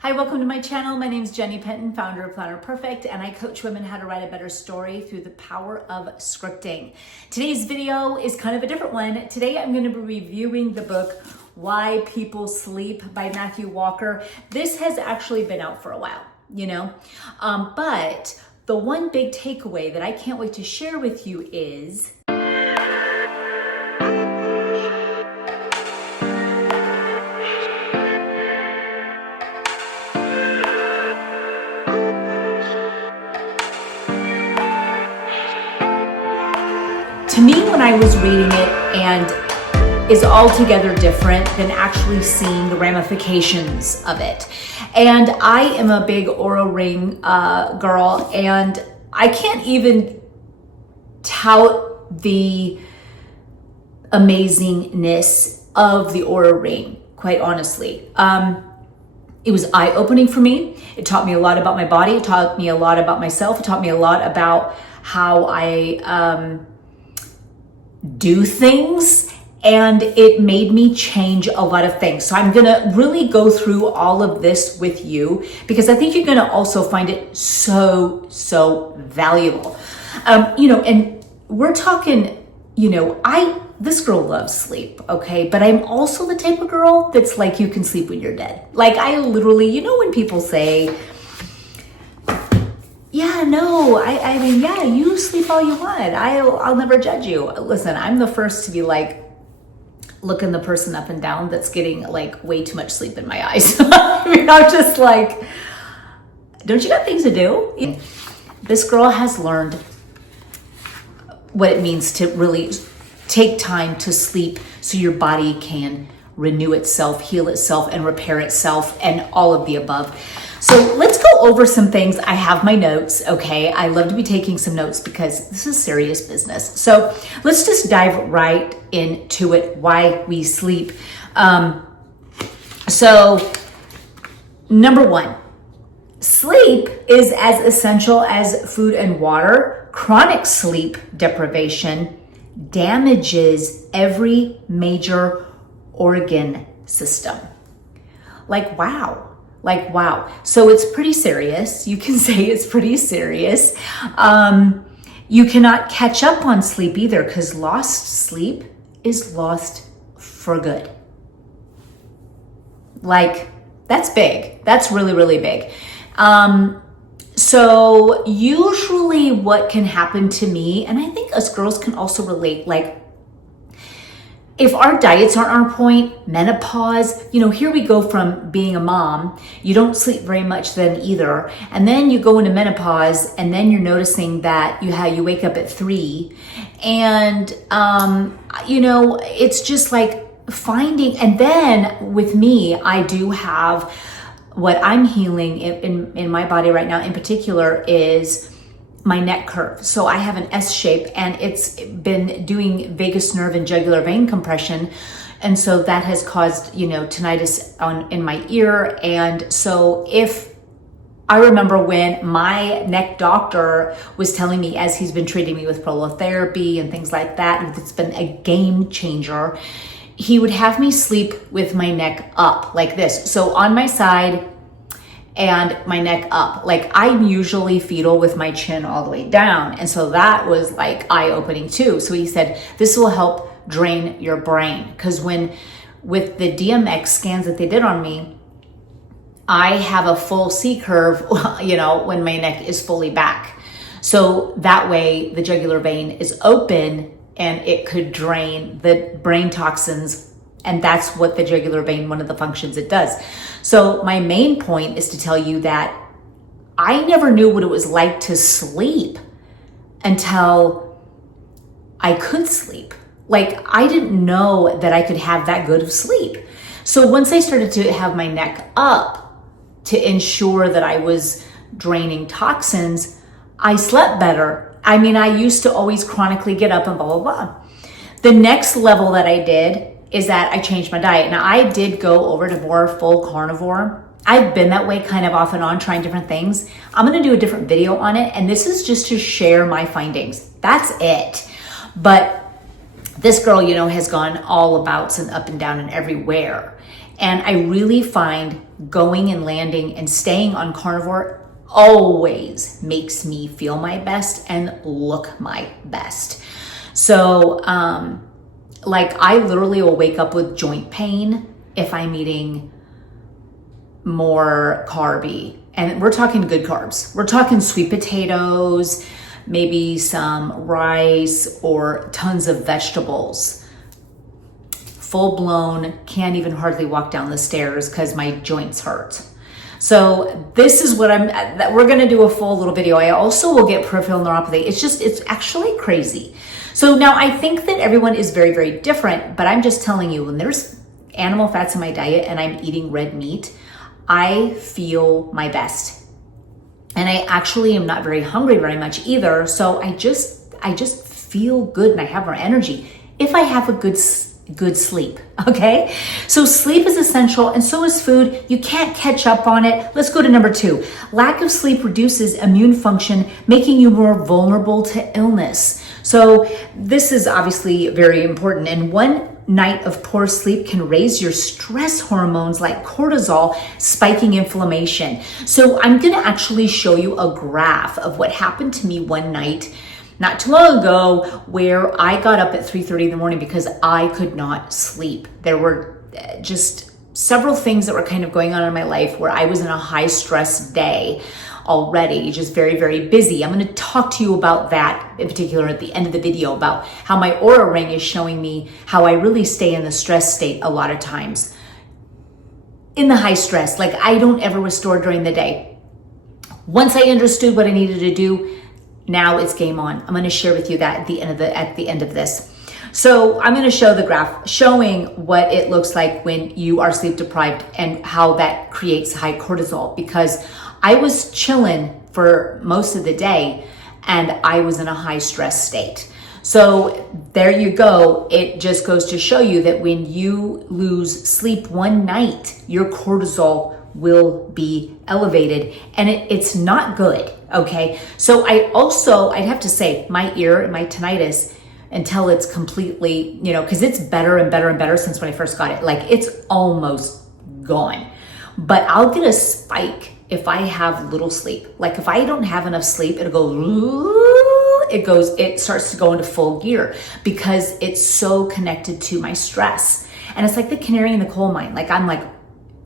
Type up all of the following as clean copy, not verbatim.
Hi, welcome to my channel. My name is Jenny Penton, founder of Planner Perfect, and I coach women how to write a better story through the power of scripting. Today's video is kind of a different one. Today I'm going to be reviewing the book Why People Sleep by Matthew Walker. This has actually been out for a while, but the one big takeaway that I can't wait to share with you is to me, when I was reading it, and is altogether different than actually seeing the ramifications of it. And I am a big Oura ring girl, and I can't even tout the amazingness of the Oura ring, quite honestly. It was eye-opening for me. It taught me a lot about my body. It taught me a lot about myself. It taught me a lot about how I do things, and it made me change a lot of things. So I'm gonna really go through all of this with you because I think you're gonna also find it so valuable. And we're talking, this girl loves sleep, okay? But I'm also the type of girl that's like, you can sleep when you're dead. Like I literally, when people say, yeah, you sleep all you want. I'll never judge you. Listen, I'm the first to be like, looking the person up and down that's getting like way too much sleep in my eyes. I'm just like, don't you got things to do? This girl has learned what it means to really take time to sleep so your body can renew itself, heal itself, and repair itself, and all of the above. So let's go over some things. I have my notes, okay? I love to be taking some notes because this is serious business. So let's just dive right into it, why we sleep. So number one, sleep is as essential as food and water. Chronic sleep deprivation damages every major organ system. Like, wow. So it's pretty serious. You can say it's pretty serious. You cannot catch up on sleep either because lost sleep is lost for good. Like, that's big. That's really big. So usually what can happen to me, and I think us girls can also relate, like, if our diets aren't on point, menopause, here we go from being a mom, you don't sleep very much then either. And then you go into menopause and then you're noticing that you wake up at 3 and, it's just like finding, and then with me, I do have what I'm healing in my body right now in particular is my neck curve. So I have an S shape and it's been doing vagus nerve and jugular vein compression. And so that has caused, tinnitus in my ear. And so if I remember when my neck doctor was telling me, as he's been treating me with prolotherapy and things like that, it's been a game changer. He would have me sleep with my neck up like this. So on my side, and my neck up. Like I'm usually fetal with my chin all the way down. And so that was like eye-opening too. So he said, this will help drain your brain. Because with the DMX scans that they did on me, I have a full C curve, when my neck is fully back. So that way the jugular vein is open and it could drain the brain toxins. And that's what the jugular vein, one of the functions it does. So my main point is to tell you that I never knew what it was like to sleep until I could sleep. Like I didn't know that I could have that good of sleep. So once I started to have my neck up to ensure that I was draining toxins, I slept better. I mean, I used to always chronically get up and blah, blah, blah. The next level that I did is that I changed my diet. Now I did go over to more full carnivore. I've been that way kind of off and on trying different things. I'm gonna do a different video on it, and this is just to share my findings. That's it. But this girl, has gone all abouts and up and down and everywhere. And I really find going and landing and staying on carnivore always makes me feel my best and look my best. So, like I literally will wake up with joint pain if I'm eating more carby. And we're talking good carbs. We're talking sweet potatoes, maybe some rice or tons of vegetables. Full blown, can't even hardly walk down the stairs because my joints hurt. So this is what we're going to do a full little video. I also will get peripheral neuropathy. It's actually crazy. So now I think that everyone is very, very different, but I'm just telling you, when there's animal fats in my diet and I'm eating red meat, I feel my best. And I actually am not very hungry very much either. So I just feel good and I have more energy if I have a good sleep, okay? So sleep is essential and so is food. You can't catch up on it. Let's go to number 2. Lack of sleep reduces immune function, making you more vulnerable to illness. So this is obviously very important. And one night of poor sleep can raise your stress hormones like cortisol, spiking inflammation. So I'm gonna actually show you a graph of what happened to me one night not too long ago, where I got up at 3:30 in the morning because I could not sleep. There were just several things that were kind of going on in my life where I was in a high stress day already, just very, very busy. I'm going to talk to you about that in particular at the end of the video, about how my Oura ring is showing me how I really stay in the stress state a lot of times. In the high stress, like I don't ever restore during the day. Once I understood what I needed to do, now it's game on. I'm going to share with you that at the end of this. So I'm going to show the graph showing what it looks like when you are sleep deprived and how that creates high cortisol, because I was chilling for most of the day and I was in a high stress state. So there you go. It just goes to show you that when you lose sleep one night, your cortisol will be elevated, and it's not good. Okay. So I'd have to say my ear and my tinnitus, until it's completely, cause it's better and better and better since when I first got it. Like it's almost gone, but I'll get a spike if I have little sleep. Like if I don't have enough sleep, it starts to go into full gear because it's so connected to my stress. And it's like the canary in the coal mine. Like I'm like,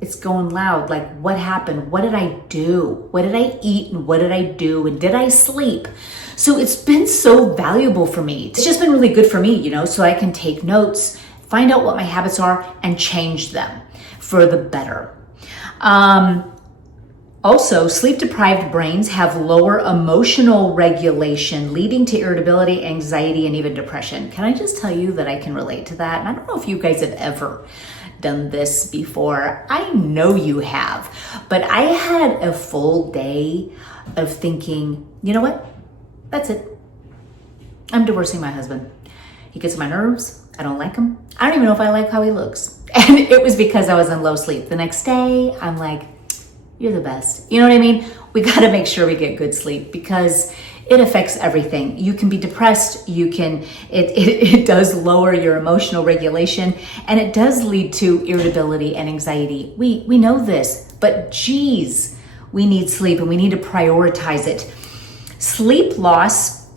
it's going loud. Like what happened? What did I do? What did I eat? And what did I do? And did I sleep? So it's been so valuable for me. It's just been really good for me, so I can take notes, find out what my habits are and change them for the better. Also, sleep-deprived brains have lower emotional regulation, leading to irritability, anxiety, and even depression. Can I just tell you that I can relate to that? And I don't know if you guys have ever done this before. I know you have. But I had a full day of thinking, you know what? That's it. I'm divorcing my husband. He gets on my nerves. I don't like him. I don't even know if I like how he looks. And it was because I was in low sleep. The next day, I'm like, you're the best. You know what I mean? We got to make sure we get good sleep because it affects everything. You can be depressed. It does lower your emotional regulation, and it does lead to irritability and anxiety. We know this, but geez, we need sleep and we need to prioritize it. Sleep loss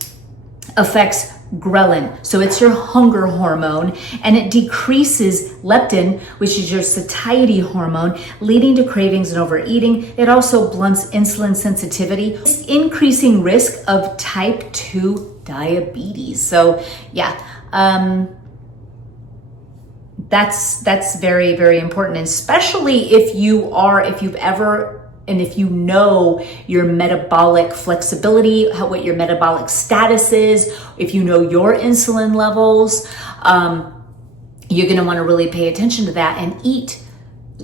affects ghrelin, so it's your hunger hormone, and it decreases leptin, which is your satiety hormone, leading to cravings and overeating. It also blunts insulin sensitivity, increasing risk of type 2 diabetes. So yeah, that's very, very important, especially if you know your metabolic flexibility, what your metabolic status is, if you know your insulin levels, you're going to want to really pay attention to that and eat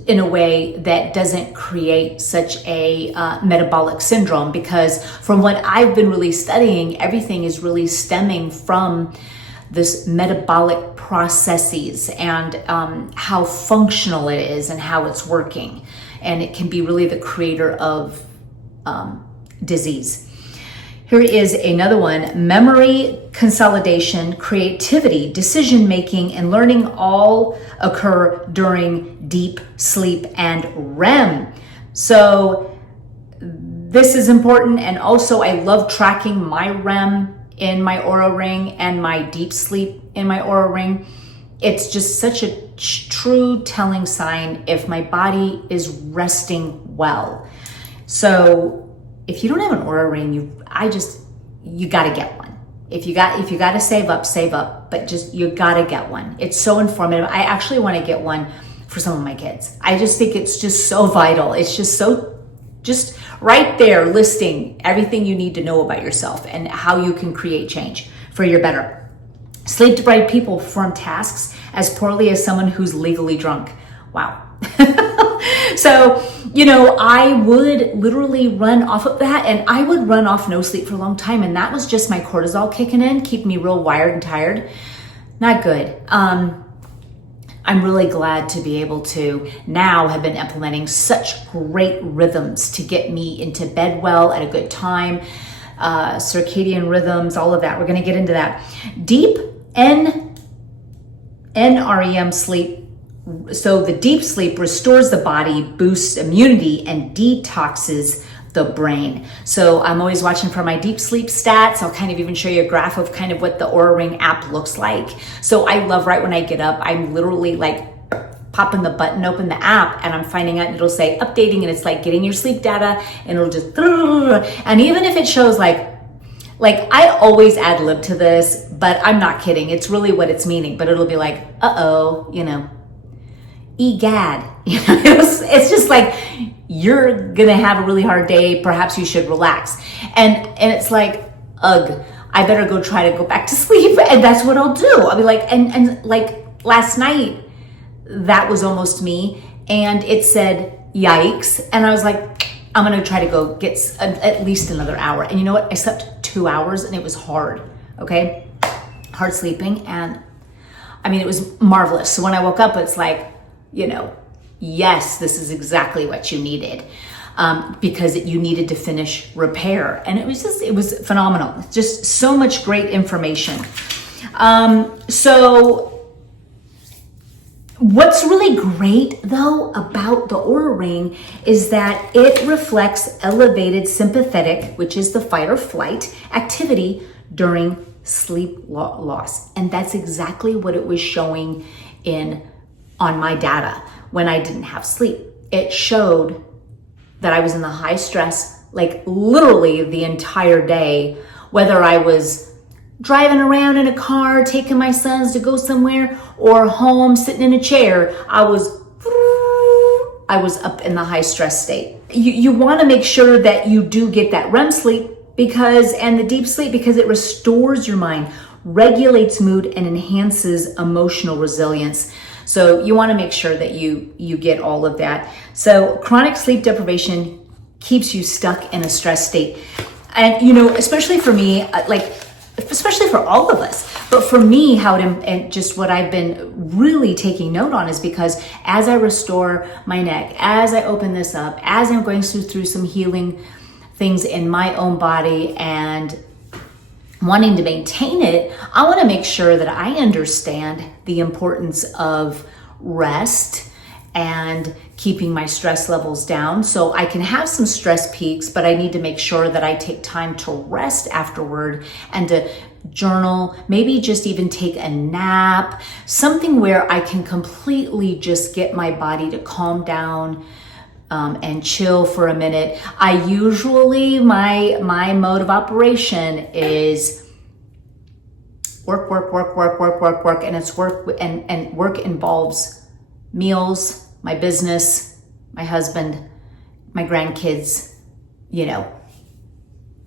in a way that doesn't create such a metabolic syndrome. Because from what I've been really studying, everything is really stemming from this metabolic processes and how functional it is and how it's working. And it can be really the creator of disease. Here is another one. Memory, consolidation, creativity, decision making, and learning all occur during deep sleep and REM. So this is important. And also I love tracking my REM in my Oura ring and my deep sleep in my Oura ring. It's just such a true telling sign if my body is resting well. So if you don't have an Oura ring, you got to get one. If you got to save up, but you got to get one. It's so informative. I actually want to get one for some of my kids. I just think it's just so vital. It's just right there listing everything you need to know about yourself and how you can create change for your better. Sleep deprived people perform tasks as poorly as someone who's legally drunk. Wow. So, I would literally run off of that, and I would run off no sleep for a long time. And that was just my cortisol kicking in, keeping me real wired and tired. Not good. I'm really glad to be able to now have been implementing such great rhythms to get me into bed well at a good time, circadian rhythms, all of that. We're going to get into that. Deep NREM sleep. So the deep sleep restores the body, boosts immunity, and detoxes the brain. So I'm always watching for my deep sleep stats. I'll kind of even show you a graph of kind of what the Oura Ring app looks like. So I love right when I get up, I'm literally like popping the button, open the app, and I'm finding out, and it'll say updating, and it's like getting your sleep data, and it'll just, and even if it shows like I always ad lib to this, but I'm not kidding. It's really what it's meaning, but it'll be like, egad, it's just like, you're gonna have a really hard day, perhaps you should relax. And it's like, ugh, I better go try to go back to sleep. And that's what I'll do. I'll be like, and like last night, that was almost me. And it said, yikes. And I was like, I'm gonna try to go get at least another hour. And you know what? I slept 2 hours and it was hard, okay? Hard sleeping. And I mean, it was marvelous. So when I woke up, it's like, yes, this is exactly what you needed, because you needed to finish repair. And it was phenomenal. Just so much great information. So what's really great though about the Oura Ring is that it reflects elevated sympathetic, which is the fight or flight activity during sleep loss. And that's exactly what it was showing on my data when I didn't have sleep. It showed that I was in the high stress, like literally the entire day, whether I was driving around in a car, taking my sons to go somewhere, or home sitting in a chair, I was up in the high stress state. You want to make sure that you do get that REM sleep and the deep sleep, because it restores your mind, regulates mood, and enhances emotional resilience. So you want to make sure that you get all of that. So chronic sleep deprivation keeps you stuck in a stress state. And, especially for me, especially for all of us, but for me, and just what I've been really taking note on is because as I restore my neck, as I open this up, as I'm going through some healing things in my own body and wanting to maintain it, I want to make sure that I understand the importance of rest and keeping my stress levels down. So I can have some stress peaks, but I need to make sure that I take time to rest afterward and to journal, maybe just even take a nap, something where I can completely just get my body to calm down and chill for a minute. I usually, my mode of operation is work, and it's work, and work involves meals, my business, my husband, my grandkids,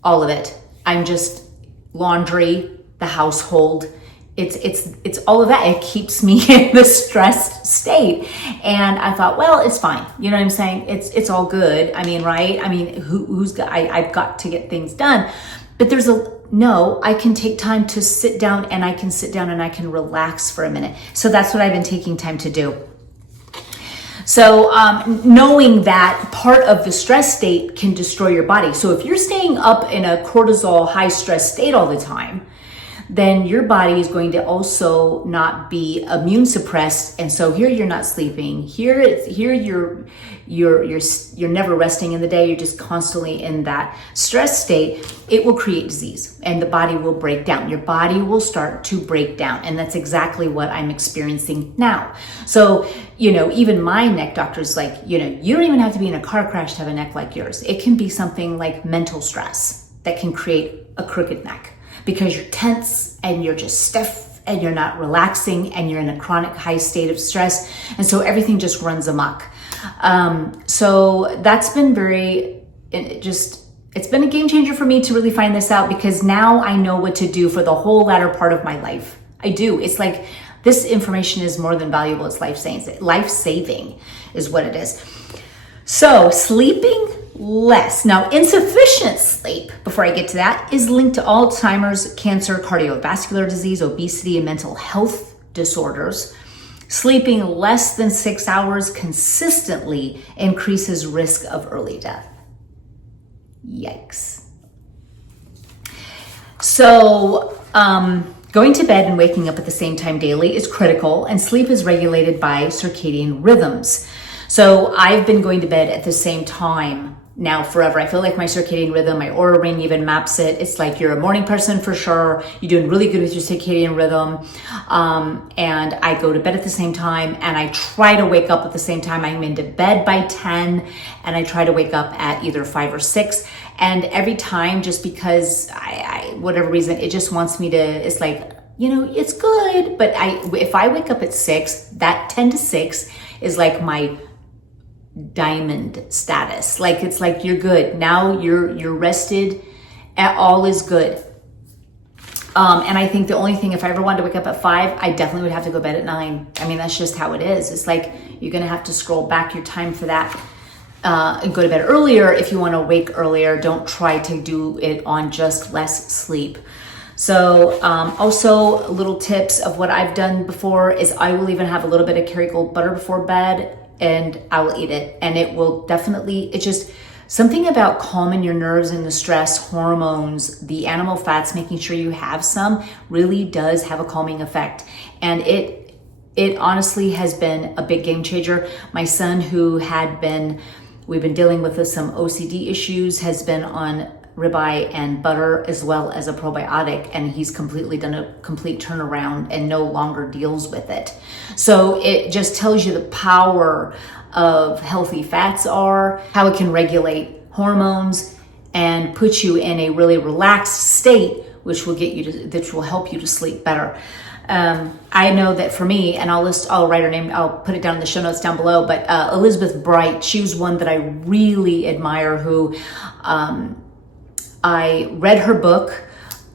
all of it. I'm just laundry, the household. It's all of that. It keeps me in the stressed state. And I thought, well, it's fine. You know what I'm saying? It's all good. I mean, right? I mean, I've got to get things done. But I can take time to sit down, and I can relax for a minute. So that's what I've been taking time to do. So knowing that part of the stress state can destroy your body. So if you're staying up in a cortisol high stress state all the time, then your body is going to also not be immune suppressed. And so here you're not sleeping. Here you're never resting in the day. You're just constantly in that stress state. It will create disease and the body will break down. Your body will start to break down. And that's exactly what I'm experiencing now. So, even my neck doctor's like, you don't even have to be in a car crash to have a neck like yours. It can be something like mental stress that can create a crooked neck, because you're tense and you're just stiff and you're not relaxing and you're in a chronic high state of stress. And so everything just runs amok. So that's been it's been a game changer for me to really find this out, because now I know what to do for the whole latter part of my life. I do. It's like this information is more than valuable. It's life-saving is what it is. So sleeping less. Now, insufficient sleep, before I get to that, is linked to Alzheimer's, cancer, cardiovascular disease, obesity, and mental health disorders. Sleeping less than 6 hours consistently increases risk of early death. Yikes. So, going to bed and waking up at the same time daily is critical, and sleep is regulated by circadian rhythms. So I've been going to bed at the same time now forever. I feel like my circadian rhythm, my Oura ring even maps it. It's like you're a morning person for sure. You're doing really good with your circadian rhythm. And I go to bed at the same time, and I try to wake up at the same time. I'm into bed by 10, and I try to wake up at either 5 or 6. And every time, just because whatever reason, it just wants me to, it's like, it's good. But if I wake up at 6, that 10 to 6 is like my diamond status. Like, it's like, you're good. Now you're rested, all is good. And I think the only thing, if I ever wanted to wake up at 5, I definitely would have to go to bed at 9. I mean, that's just how it is. It's like, you're going to have to scroll back your time for that. And go to bed earlier if you want to wake earlier. Don't try to do it on just less sleep. So also little tips of what I've done before is I will even have a little bit of Kerrygold butter before bed, and I will eat it. And it will definitely, it's just something about calming your nerves and the stress hormones, the animal fats, making sure you have some, really does have a calming effect. And it honestly has been a big game changer. My son, who we've been dealing with some OCD issues, has been on ribeye and butter as well as a probiotic, and he's completely done a complete turnaround and no longer deals with it. So it just tells you the power of healthy fats are, how it can regulate hormones and put you in a really relaxed state, which will help you to sleep better. I know that for me, and I'll write her name, I'll put it down in the show notes down below, but Elizabeth Bright, she was one that I really admire, who I read her book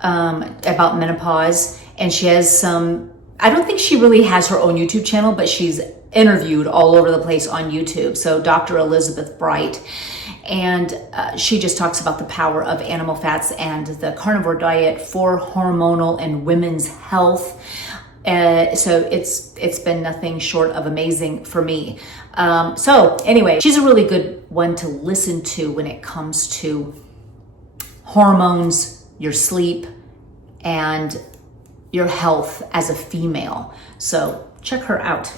about menopause, and she has I don't think she really has her own YouTube channel, but she's interviewed all over the place on YouTube. So Dr. Elizabeth Bright, and she just talks about the power of animal fats and the carnivore diet for hormonal and women's health. So it's been nothing short of amazing for me. So anyway, she's a really good one to listen to when it comes to hormones, your sleep, and your health as a female. So check her out.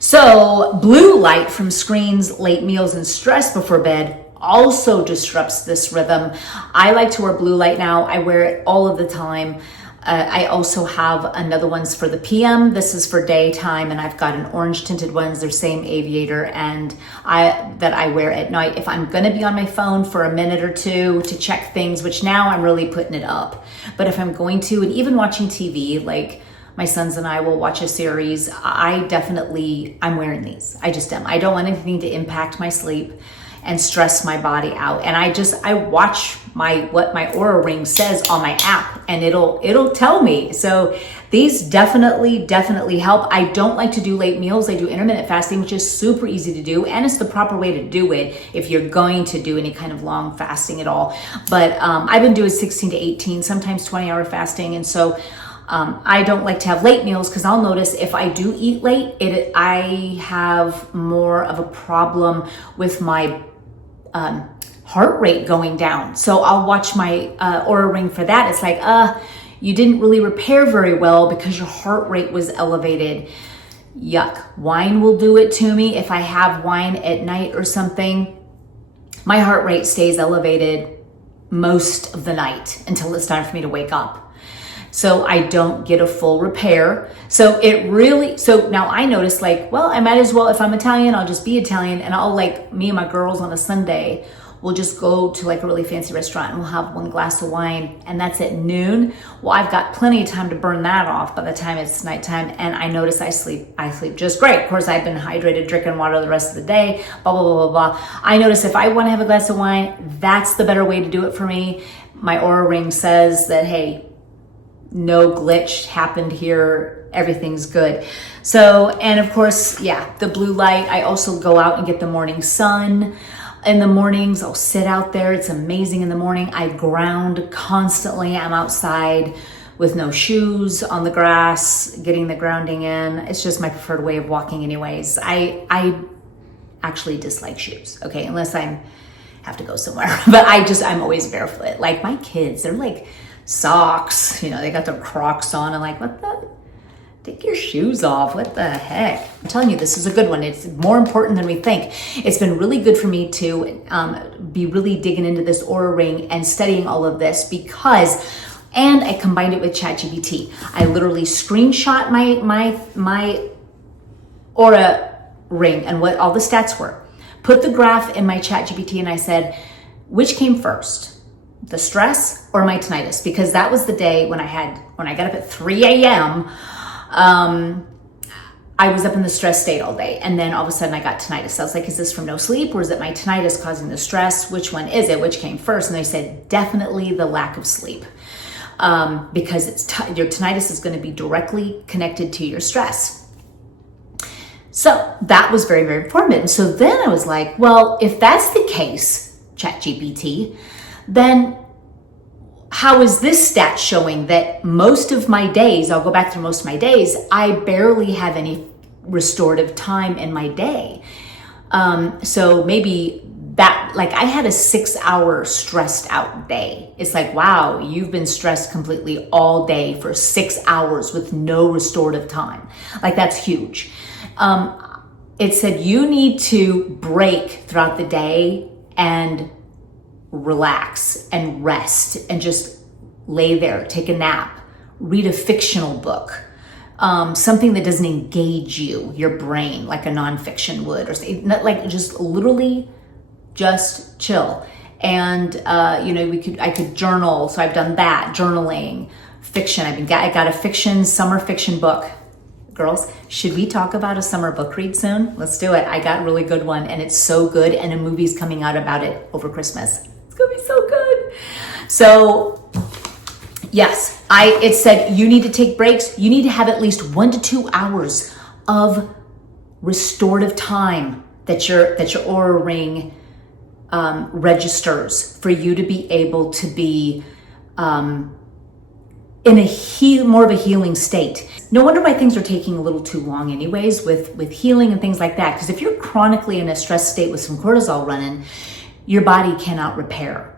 So blue light from screens, late meals, and stress before bed also disrupts this rhythm. I like to wear blue light now. I wear it all of the time. I also have another ones for the PM. This is for daytime, and I've got an orange tinted ones. They're same aviator, and that I wear at night if I'm gonna be on my phone for a minute or two to check things, which now I'm really putting it up. But if I'm going to, and even watching TV, like my sons and I will watch a series, I'm wearing these. I just am. I don't want anything to impact my sleep and stress my body out. And I watch what my Oura ring says on my app, and it'll tell me. So these definitely help. I don't like to do late meals. I do intermittent fasting, which is super easy to do, and it's the proper way to do it if you're going to do any kind of long fasting at all. But I've been doing 16 to 18, sometimes 20-hour fasting, and so I don't like to have late meals because I'll notice if I do eat late, I have more of a problem with my heart rate going down. So I'll watch my Oura ring for that. It's like, you didn't really repair very well because your heart rate was elevated. Yuck. Wine will do it to me. If I have wine at night or something, my heart rate stays elevated most of the night until it's time for me to wake up. So I don't get a full repair. So now I notice like, well, I might as well, if I'm Italian, I'll just be Italian, and I'll, like, me and my girls on a Sunday, we'll just go to like a really fancy restaurant and we'll have one glass of wine, and that's at noon. Well, I've got plenty of time to burn that off by the time it's nighttime, and I notice I sleep just great. Of course, I've been hydrated, drinking water the rest of the day, blah, blah, blah, blah, blah. I notice if I want to have a glass of wine, that's the better way to do it for me. My Oura ring says that, hey, no glitch happened here, everything's good. So, and of course, yeah, the blue light, I also go out and get the morning sun. In the mornings, I'll sit out there. It's amazing in the morning. I ground constantly. I'm outside with no shoes on the grass, getting the grounding in. It's just my preferred way of walking anyways. I actually dislike shoes, okay, unless I have to go somewhere. But I'm always barefoot. Like my kids, they're like socks, they got their Crocs on. I'm like, what the? Take your shoes off. What the heck? I'm telling you, this is a good one. It's more important than we think. It's been really good for me to be really digging into this Oura ring and studying all of this and I combined it with ChatGPT. I literally screenshot my Oura ring and what all the stats were. Put the graph in my ChatGPT and I said, which came first? The stress or my tinnitus? Because that was the day when I got up at 3 a.m., I was up in the stress state all day, and then all of a sudden I got tinnitus. I was like, is this from no sleep, or is it my tinnitus causing the stress? Which one is it? Which came first? And they said, definitely the lack of sleep, because your tinnitus is going to be directly connected to your stress. So that was very, very informative. And so then I was like, well, if that's the case, ChatGPT, then how is this stat showing that most of my days, I'll go back through most of my days, I barely have any restorative time in my day. So maybe that, like I had a 6-hour stressed out day. It's like, wow, you've been stressed completely all day for 6 hours with no restorative time. Like that's huge. It said you need to break throughout the day and relax and rest and just lay there, take a nap, read a fictional book, something that doesn't engage your brain like a nonfiction would, or like just literally just chill. And I could journal. So I've done that, journaling, fiction. I got a summer fiction book. Girls, should we talk about a summer book read soon? Let's do it. I got a really good one, and it's so good, and a movie's coming out about it over Christmas. It's gonna be so good. So yes, it said you need to take breaks. You need to have at least 1 to 2 hours of restorative time that your Oura ring registers for you to be able to be in more of a healing state. No wonder why things are taking a little too long anyways with healing and things like that. Because if you're chronically in a stress state with some cortisol running, your body cannot repair.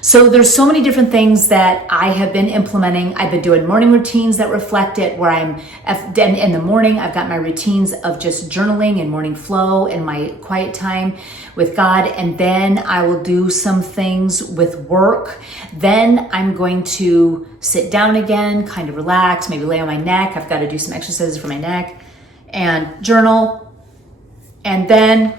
So there's so many different things that I have been implementing. I've been doing morning routines that reflect it, where in the morning, I've got my routines of just journaling and morning flow and my quiet time with God. And then I will do some things with work. Then I'm going to sit down again, kind of relax, maybe lay on my neck. I've got to do some exercises for my neck and journal. And then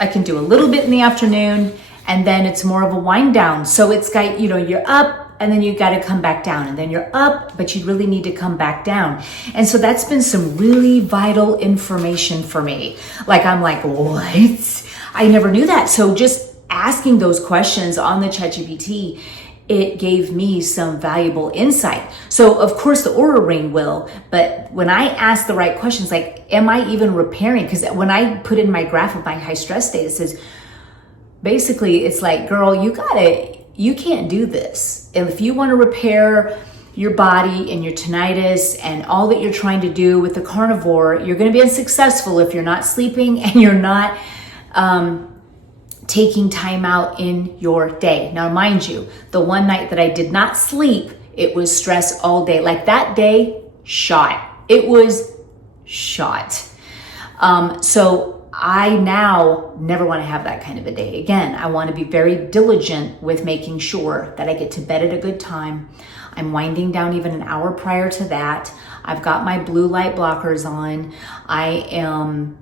I can do a little bit in the afternoon. And then it's more of a wind down. So it's got, you're up and then you got to come back down, and then you're up, but you really need to come back down. And so that's been some really vital information for me. Like, I'm like, what? I never knew that. So just asking those questions on the ChatGPT, it gave me some valuable insight. So of course the Oura ring will, but when I ask the right questions, like, am I even repairing? Because when I put in my graph of my high stress state, it says, basically, it's like, girl, you can't do this. And if you want to repair your body and your tinnitus and all that you're trying to do with the carnivore, you're going to be unsuccessful if you're not sleeping and you're not taking time out in your day. Now, mind you, the one night that I did not sleep, it was stress all day. Like that day, shot. It was shot. So I now never want to have that kind of a day again. I want to be very diligent with making sure that I get to bed at a good time. I'm winding down even an hour prior to that. I've got my blue light blockers on. I am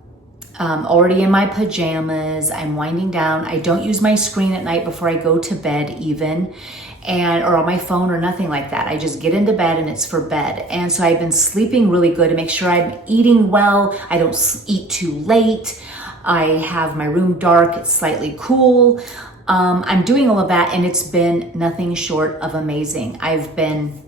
already in my pajamas. I'm winding down. I don't use my screen at night before I go to bed even, or on my phone or nothing like that. I just get into bed and it's for bed. And so I've been sleeping really good to make sure I'm eating well. I don't eat too late. I have my room dark. It's slightly cool. I'm doing all of that and it's been nothing short of amazing. I've been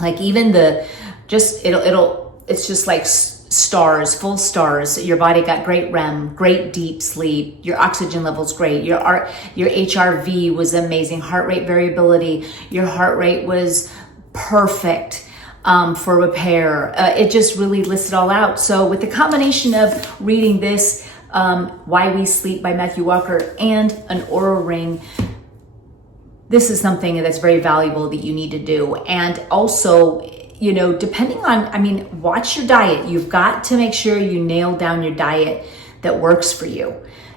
like, even it's just like stars, full stars. Your body got great REM, great deep sleep. Your oxygen level's great. Your HRV was amazing. Heart rate variability. Your heart rate was perfect for repair. It just really lists it all out. So with the combination of reading this, Why We Sleep by Matthew Walker and an Oura ring, this is something that's very valuable that you need to do. And also, depending on, watch your diet. You've got to make sure you nail down your diet that works for you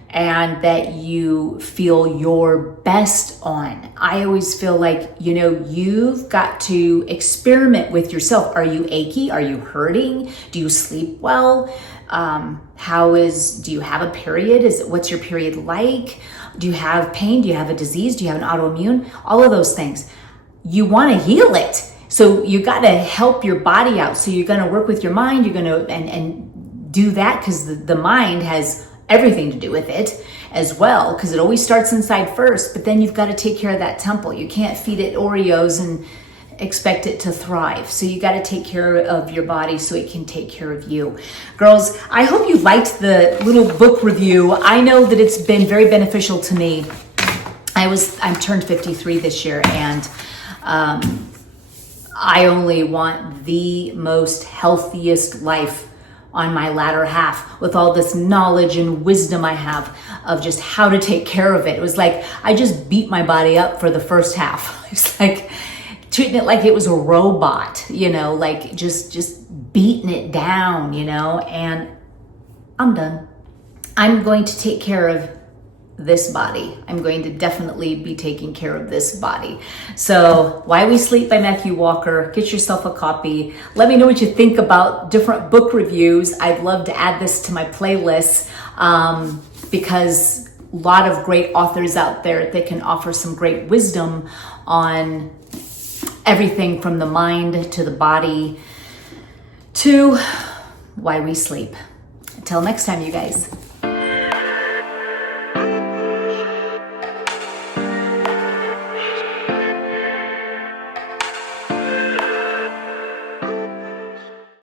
and that you feel your best on. I always feel like, you've got to experiment with yourself. Are you achy? Are you hurting? Do you sleep well? Do you have a period? What's your period like? Do you have pain? Do you have a disease? Do you have an autoimmune? All of those things. You want to heal it. So you got to help your body out. So you're going to work with your mind. You're going to, and do that because the mind has everything to do with it as well, because it always starts inside first, but then you've got to take care of that temple. You can't feed it Oreos and expect it to thrive. So you got to take care of your body so it can take care of you. Girls, I hope you liked the little book review. I know that it's been very beneficial to me. I'm turned 53 this year, and I only want the most healthiest life on my latter half with all this knowledge and wisdom I have of just how to take care of it. It was like I just beat my body up for the first half. It's like treating it like it was a robot, like just beating it down, and I'm done. I'm going to take care of this body. I'm going to definitely be taking care of this body. So Why We Sleep by Matthew Walker, get yourself a copy. Let me know what you think about different book reviews. I'd love to add this to my playlist because a lot of great authors out there that can offer some great wisdom on everything from the mind to the body to why we sleep. Until next time, you guys.